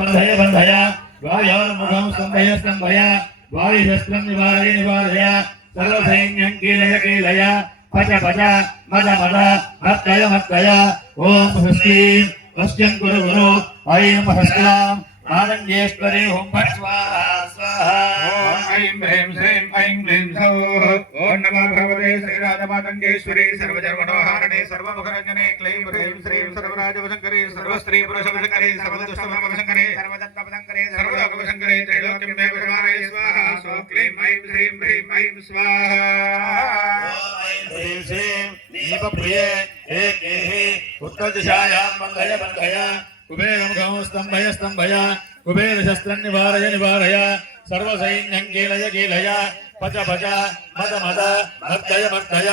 बंधय बंधय वायोर्मुखं स्तंभय स्तंभय वायुशस्त्रं निवारय निवारय सर्वसैन्यं कीलय कीलय पच पच मद मद मत्तय मत्तय ओम ह्रीं वश्यं कुरु कुरु ऐं हस्तां आनन्देश्वरी ओम फट् स्वाहा स्वाहा ओम ऐं ह्रीं श्रीं ऐं क्लीं सौः ओम नमो भगवते श्रीराजमातङ्गेश्वरी सर्वजन्मनोहारिणे सर्वमुखरञ्जने क्लीं ह्रीं श्रीं सर्वराजवशङ्करी सर्वस्त्री पुरुषवशङ्करी सर्वदुष्टभवशङ्करी सर्वदत्तवशङ्करी सर्वलोकवशङ्करी त्रैलोक्यं मे विश्वानये स्वाहा सो क्लीं ऐं ह्रीं ह्रीं ऐं स्वाहा ह्रीं श्रीं दीपप्रिये एकेहि उत्तरदिशायां बन्धय बन्धय कुबेरमुखं स्तंभय स्तंभय कुबेरशस्त्रं निवारय निवारय सर्वसैन्यं कीलय कीलय पच पच मद मद मर्दय मर्दय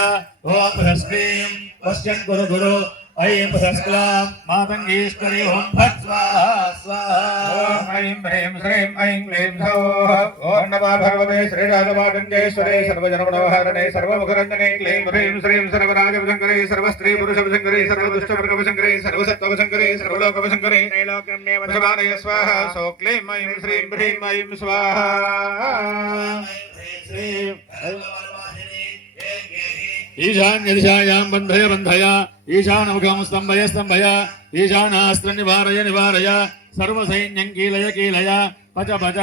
ओम ह्रीं वश्यं कुरु कुरु ऐं ह्रीं मातङ्गीश्वरी ओम फट् स्वाहा स्वाहा ओम ऐं ह्रीं श्रीं ऐं क्लीं सौः ओम नमो भगवते श्रीराजमातङ्गेश्वरी सर्वजन्मनोहारिणे सर्वमुखरञ्जने क्लीं ह्रीं श्रीं सर्वराजवशङ्करी सर्वस्त्री पुरुषवशङ्करी सर्वदुष्टवर्गवशङ्करी सर्वसत्त्ववशङ्करी सर्वलोकवशङ्करी त्रैलोक्यं मे विश्वानये स्वाहा सो क्लीं ऐं श्रीं ह्रीं ऐं स्वाहा ईशान्य दिशायां बन्धय बन्धय ईशानमुखं स्तंभय स्तंभय ईशानास्त्र निवारय निवारय सर्वसैन्यं कीलय कीलय पच पच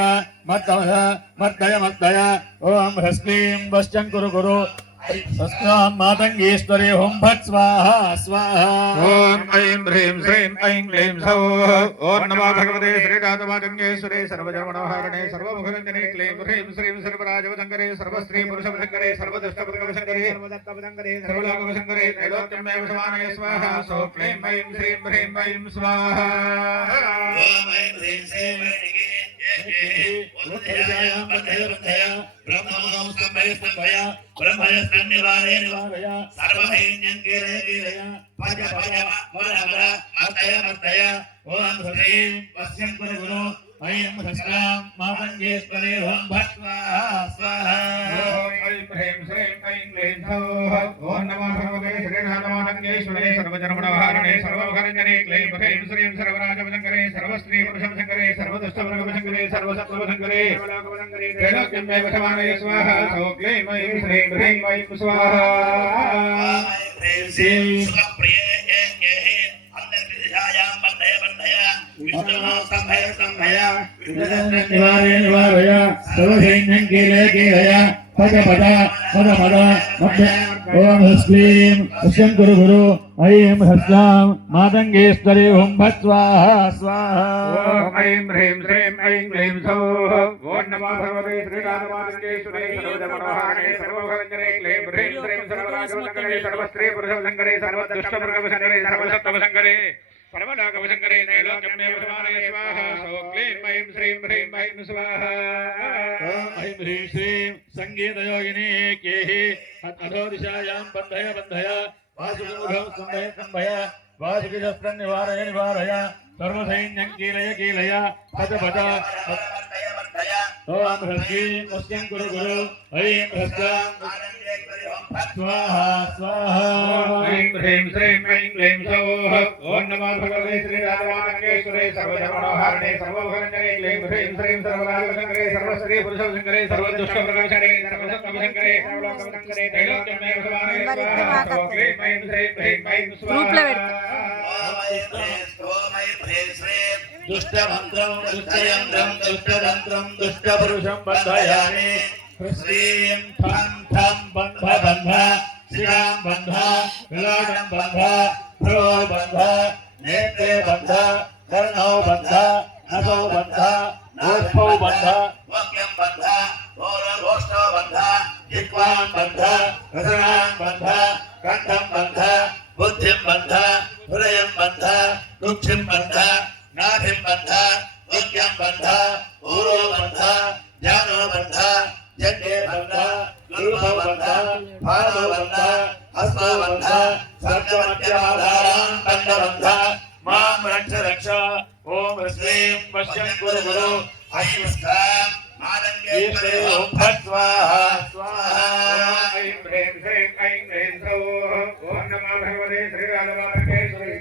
मर्दय मर्दय मर्दय ओम ह्रीं वश्यं कुरु कुरु अस्मां मातङ्गीश्वरी ओम फट् स्वाहा स्वाहा ओम ऐं ह्रीं श्रीं ऐं क्लीं सौः ओम नमो भगवते श्रीराजमातङ्गेश्वरी सर्वजन्मनोहारिणे सर्वमुखरञ्जने क्लीं ह्रीं श्रीं सर्वराजवशङ्करी सर्वस्त्री पुरुषवशङ्करी सर्वदुष्टवर्गवशङ्करी सर्वदत्तवशङ्करी सर्वलोकवशङ्करी त्रैलोक्यं मे विश्वानये स्वाहा सो क्लीं ऐं ह्रीं ह्रीं ऐं स्वाहा ओम ऐं ह्रीं श्रीं उत्तरदिशायां बन्धय बन्धय ब्रह्ममुखं स्तंभय स्तंभय ब्रह्मशस्त्रं निवारय निवारय सर्वसैन्यं कीलय कीलय पच पच मद मद मर्दय मर्दय ओम ह्रीं वश्यं कुरु कुरु ऐं ह्रीं मातङ्गेश्वरी ओम फट् स्वाहा स्वाहा ओम ऐं ह्रीं श्रीं ऐं क्लीं सौः ओम नमो भगवते श्रीराजमातङ्गेश्वरी सर्वजन्मनोहारिणे सर्वमुखरञ्जने क्लीं ह्रीं श्रीं सर्वराजवशङ्करी सर्वस्त्री पुरुषवशङ्करी सर्वदुष्टवर्गवशङ्करी सर्वसत्त्ववशङ्करी सर्वलोकवशङ्करी त्रैलोक्यं मे विश्वानये स्वाहा सो क्लीं ऐं ह्रीं ह्रीं ऐं स्वाहा ह्रीं श्रीं सुखप्रिये एकेहि दिशायां बन्धय बन्धय विष्णुं स्तंभय स्तंभय निवारय निवारय सर्वसैन्यं कीलय कीलय पच पच मद मद मध्य ओम ह्रीं वश्यं कुरु कुरु ऐं ह्रीं मातङ्गेश्वरी ओम फट् स्वाहा स्वाहा ओम ऐं ह्रीं श्रीं ऐं क्लीं सौः ओम नमो भगवते श्रीराजमातङ्गेश्वरी सर्वजन्मनोहारिणे सर्वमुखरञ्जने क्लीं ह्रीं श्रीं सर्वराजवशङ्करी सर्वस्त्री पुरुषवशङ्करी सर्वदुष्टवर्गवशङ्करी सर्वसत्त्ववशङ्करी सर्वलोकवशङ्करी त्रैलोक्यं मे विश्वानये स्वाहा सो क्लीं ऐं श्रीं ह्रीं ऐं स्वाहा ओम ऐं ह्रीं श्रीं संगीतयोगिनी केहि अधो दिशायां बन्धय बन्धय वासुकिमुखं स्तंभय स्तंभय वासुकिशस्त्रं निवारय निवारय सर्वसैन्यं कीलय कीलय पच पच ओम ह्रीं वश्यं कुरु कुरु ऐं ह्रीं स्वाहा स्वाहा ऐं ह्रीं श्रीं ऐं क्लीं सौः ओम नमो भगवते श्रीराजमातङ्गेश्वरी सर्वजन्मनोहारिणे सर्वमुखरञ्जने क्लीं ह्रीं श्रीं सर्वराजवशङ्करी सर्वस्त्री पुरुषवशङ्करी सर्वदुष्टवर्गवशङ्करी सर्वसत्त्ववशङ्करी सर्वलोकवशङ्करी त्रैलोक्यं मे विश्वानये स्वाहा सो क्लीं ऐं ह्रीं ह्रीं ऐं स्वाहा दुष्टमन्त्रं दुष्टयन्त्रं दुष्टतन्त्रं दुष्टपुरुषं बन्धयामि ह्रीं ठं ठं बन्ध बन्ध श्रियां बन्ध विराटं बन्ध भ्रो बन्ध नेत्रे बन्ध कर्णौ बन्ध नसौ बन्ध ओष्ठौ बन्ध वाक्यं बन्ध ओष्ठौ बन्ध जिह्वां बन्ध रसनां बन्ध कण्ठं बन्ध बुद्धिं बन्ध हृदयं बन्ध कुक्षिं बन्ध नाभिं बन्ध वाक्यं बन्ध ऊरो बन्ध ज्ञानो बन्ध जड्डे बन्ध गुरुभो बन्ध पादो बन्ध हस्तो बन्ध सर्गमध्यमाधारां बन्ध बन्ध मां रक्ष रक्ष ओम ह्रीं वश्यं कुरु कुरु ऐं मातङ्गेश्वरी ओम फट् स्वाहा स्वाहा ऐं ह्रीं श्रीं ऐं क्लीं सौः ओम नमो भगवते श्रीराजमातङ्गेश्वरी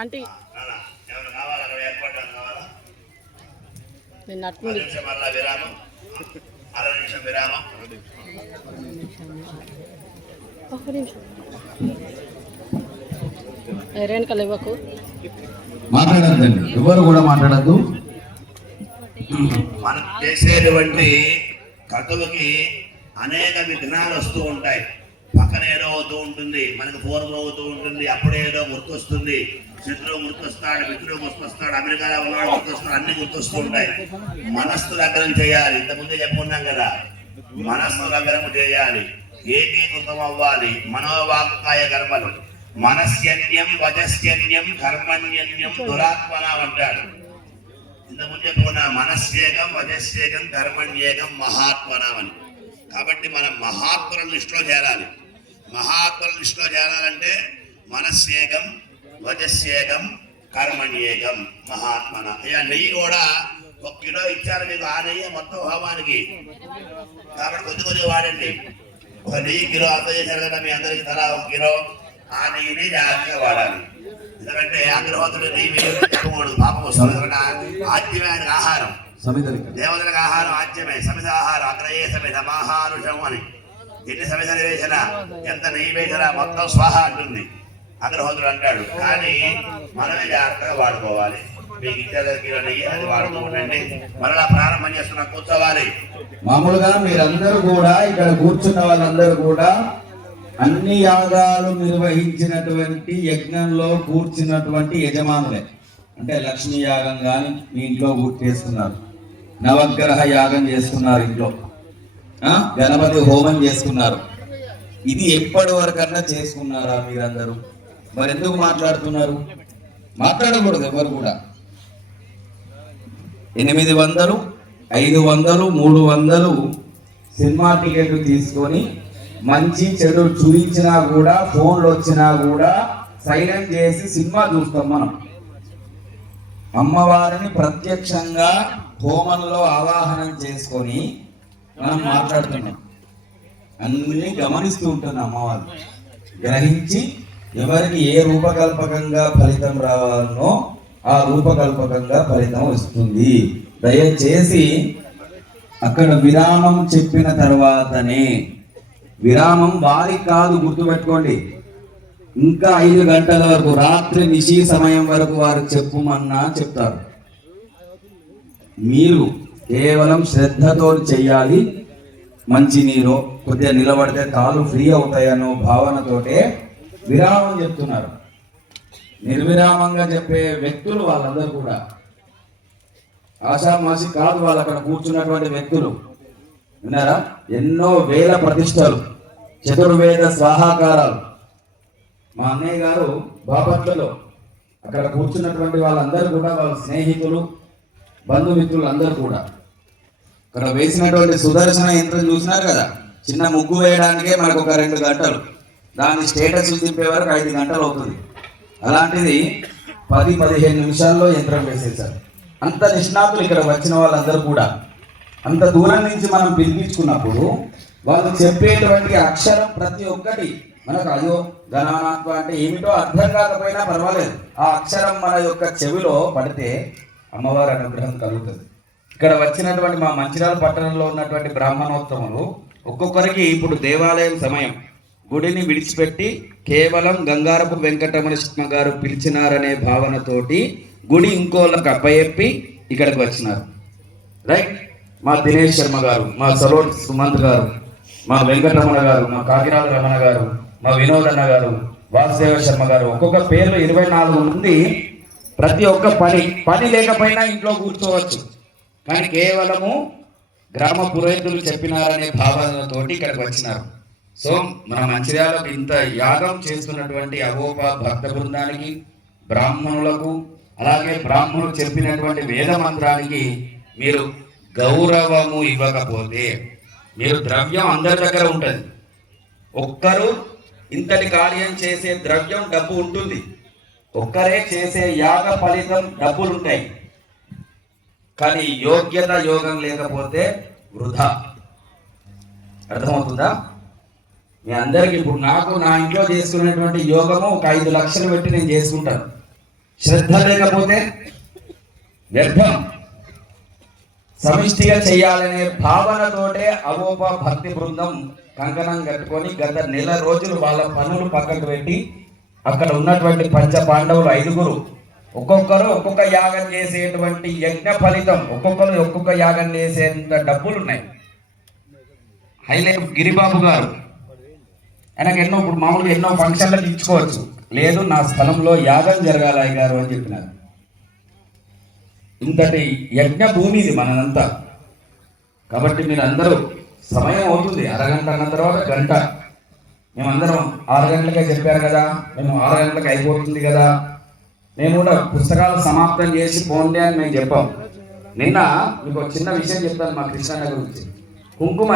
ఆంటీ నేను నట్టుకుంది విరామం అర నిమిషం విరామం ఒక్క నిమిషం రేణుకలు ఇవ్వకు మాట్లాడద్దండి, ఎవరు కూడా మాట్లాడద్దు. మనం చేసేటువంటి కథలకి అనేక విఘ్నాలు వస్తూ ఉంటాయి. పక్కన ఏదో అవుతూ ఉంటుంది, మనకు పూర్వం అవుతూ ఉంటుంది, అప్పుడే ఏదో గుర్తొస్తుంది. శత్రువు గుర్తొస్తాడు, మిత్రుడు గుర్తొస్తాడు, అమెరికాలో ఉన్నవాడు గుర్తొస్తాడు, అన్ని గుర్తొస్తూ ఉంటాయి. మనస్సు లగ్నం చేయాలి. ఇంతకుముందే చెప్పుకున్నాం కదా, మనస్సు లగ్నం చేయాలి, ఏకీకృతం అవ్వాలి. మనోవాక్కాయ కర్మలు మనస్యన్యం వజస్యన్యం కర్మణ్యన్యం దురాత్మన అంటాడు. ఇంతకుముందు చెప్పుకున్న మనస్యేకం వజస్యేకం కర్మణ్యేకం మహాత్మనామని. కాబట్టి మనం మహాత్ముల లిస్టులో చేరాలి. మహాత్ముల లిస్టులో చేరాలంటే మనస్యేకం వజస్యేకం కర్మణ్యేకం మహాత్మన. ఇక నెయ్యి కూడా 1 కిలో ఇచ్చారు మీకు, ఆ నెయ్యి మొత్తం హోమానికి. కాబట్టి కొద్దిగా వాడండి. 1 నెయ్యి కిలో అర్థం చేశారు కదా, మీ అందరికి తలా 1 కిలో. ఆ నెయ్యిని జాగ్రత్తగా వాడాలి. ఎందుకంటే అగ్రహోత్రుడు నెయ్యి చెప్పకూడదు, పాపం వస్తుంది. ఆద్యమైన ఆహారం దేవతలకు ఆహారం ఆద్యమే. సమిత ఆహారం అగ్రయే సమిత మహానుషం అని. ఎన్ని సమితలు వేసినా, ఎంత నెయ్యి వేసినా మొత్తం స్వాహ అంటుంది అగ్రహోత్రుడు అంటాడు. కానీ మనమే జాగ్రత్తగా వాడుకోవాలి. మీకు ఇద్దరికి నెయ్యి అది వాడుతూ ఉండండి. మరలా ప్రారంభం చేస్తున్నా, కూర్చోవాలి. మామూలుగా మీరందరూ కూడా ఇక్కడ కూర్చున్న వాళ్ళందరూ కూడా అన్ని యాగాలు నిర్వహించినటువంటి యజ్ఞంలో కూర్చున్నటువంటి యజమానులే. అంటే లక్ష్మీ యాగం కానీ మీ ఇంట్లో చేస్తున్నారు, నవగ్రహ యాగం చేస్తున్నారు, ఇంట్లో గణపతి హోమం చేసుకున్నారు. ఇది ఎప్పటి వరకన్నా చేసుకున్నారా మీరందరూ? మరి ఎందుకు మాట్లాడుతున్నారు? మాట్లాడకూడదు ఎవరు కూడా. 800, 500, 300 సినిమా టికెట్లు తీసుకొని మంచి చెడు చూపించినా కూడా, ఫోన్లు వచ్చినా కూడా సైలెంట్ చేసి సినిమా చూస్తాం మనం. అమ్మవారిని ప్రత్యక్షంగా హోమంలో ఆవాహనం చేసుకొని మనం మాట్లాడుతున్నాం. అన్ని గమనిస్తూ ఉంటుంది అమ్మవారు, గ్రహించి ఎవరికి ఏ రూపకల్పకంగా ఫలితం రావాలనో ఆ రూపకల్పకంగా ఫలితం వస్తుంది. దయచేసి అక్కడ విరామం చెప్పిన తర్వాతనే, విరామం వారికి కాదు, గుర్తుపెట్టుకోండి. ఇంకా 5 గంటల వరకు, రాత్రి నిశీ సమయం వరకు వారు చెప్పుమన్నా చెప్తారు. మీరు కేవలం శ్రద్ధతో చెయ్యాలి. మంచి నీరు కొద్దిగా నిలబడితే కాలు ఫ్రీ అవుతాయనో భావనతోటే విరామం చెప్తున్నారు. నిర్విరామంగా చెప్పే వ్యక్తులు వాళ్ళందరూ కూడా ఆషామాషి కాదు. వాళ్ళు అక్కడ కూర్చున్నటువంటి వ్యక్తులు విన్నారా, ఎన్నో వేల ప్రతిష్టలు, చతుర్వేద స్వాహాకారాలు. మా అన్నయ్య గారు బాపట్లలో అక్కడ కూర్చున్నటువంటి వాళ్ళందరూ కూడా వాళ్ళ స్నేహితులు, బంధుమిత్రులు అందరూ కూడా అక్కడ వేసినటువంటి సుదర్శన యంత్రం చూసినారు కదా, చిన్న ముగ్గు వేయడానికే మనకు ఒక 2 గంటలు, దాని స్టేటస్ దింపే వరకు 5 గంటలు అవుతుంది. అలాంటిది 10-15 నిమిషాల్లో యంత్రం వేసేసారు. అంత నిష్ణాతులు ఇక్కడ వచ్చిన వాళ్ళందరూ కూడా. అంత దూరం నుంచి మనం పిలిపించుకున్నప్పుడు వాళ్ళు చెప్పేటువంటి అక్షరం ప్రతి ఒక్కటి మనకు అయ్యో గణానాత్మ అంటే ఏమిటో అర్థం కాకపోయినా పర్వాలేదు, ఆ అక్షరం మన యొక్క చెవిలో పడితే అమ్మవారి అనుగ్రహం కలుగుతుంది. ఇక్కడ వచ్చినటువంటి మా మంచిర్యాల పట్టణంలో ఉన్నటువంటి బ్రాహ్మణోత్తములు ఒక్కొక్కరికి ఇప్పుడు దేవాలయం సమయం, గుడిని విడిచిపెట్టి కేవలం గంగారపు వెంకటరమణ శర్మ గారు పిలిచినారనే భావనతోటి గుడి ఇంకోళ్ళకి అప్పయెప్పి ఇక్కడికి వచ్చినారు. రైట్, మా దినేష్ శర్మ గారు, మా సలోట్ సుమంత్ గారు, మా వెంకటరమణ గారు, మా కాకినాడ రమణ గారు, మా వినోదన్న గారు, వాసుదేవ శర్మ గారు, ఒక్కొక్క పేర్లు 24 మంది. ప్రతి ఒక్క పని లేకపోయినా ఇంట్లో కూర్చోవచ్చు, కానీ కేవలము గ్రామ పురోహితులు చెప్పినారనే భావనతోటి ఇక్కడికి వచ్చినారు. సో మన మంచిర్యాలకు ఇంత యాగం చేస్తున్నటువంటి అగోప భక్త బృందానికి, బ్రాహ్మణులకు, అలాగే బ్రాహ్మణులు చెప్పినటువంటి వేద మంత్రానికి మీరు గౌరవము ఇవ్వకపోతే మీరు ద్రవ్యం అందరి దగ్గర ఉంటుంది. ఒక్కరు ఇంతటి కార్యం చేసే ద్రవ్యం డబ్బు ఉంటుంది, ఒక్కరే చేసే యాగ ఫలితం డబ్బులు ఉంటాయి. కానీ యోగ్యత యోగం లేకపోతే వృధా. అర్థమవుతుందా? మీ అందరికి ఇప్పుడు నాకు నా ఇంట్లో చేసుకునేటువంటి యోగము ఒక 5 లక్షలు పెట్టి నేను చేసుకుంటాను. శ్రద్ధ లేకపోతే వ్యర్థం. సమిష్టిగా చేయాలనే భావనతోటే అవోప భక్తి బృందం కంకణం కట్టుకొని గత నెల రోజులు వాళ్ళ పనులు పక్కకు పెట్టి అక్కడ ఉన్నటువంటి పంచ పాండవులు 5గురు ఒక్కొక్కరు ఒక్కొక్క యాగం చేసేటువంటి యజ్ఞ ఫలితం, ఒక్కొక్కరు ఒక్కొక్క యాగం చేసేంత డబ్బులు ఉన్నాయి. హైలైట్ గిరిబాబు గారు, ఆయనకు ఎన్నో ఇప్పుడు మామూలుగా ఎన్నో ఫంక్షన్లకు ఇచ్చుకోవచ్చు, లేదు నా స్థలంలో యాగం జరగాలి గారు అని చెప్పినారు. ఇంతటి యజ్ఞ భూమి ఇది మనంతా. కాబట్టి మీరు అందరూ సమయం అవుతుంది, అరగంట అన్న తర్వాత గంట. మేమందరం 6 గంటలకే చెప్పారు కదా, మేము 6 గంటలకు అయిపోతుంది కదా, మేము కూడా పుస్తకాలు సమాప్తం చేసి పోండి అని మేము చెప్పాం. నిన్న మీకు ఒక చిన్న విషయం చెప్తాను మా కృష్ణన్న గురించి. కుంకుమ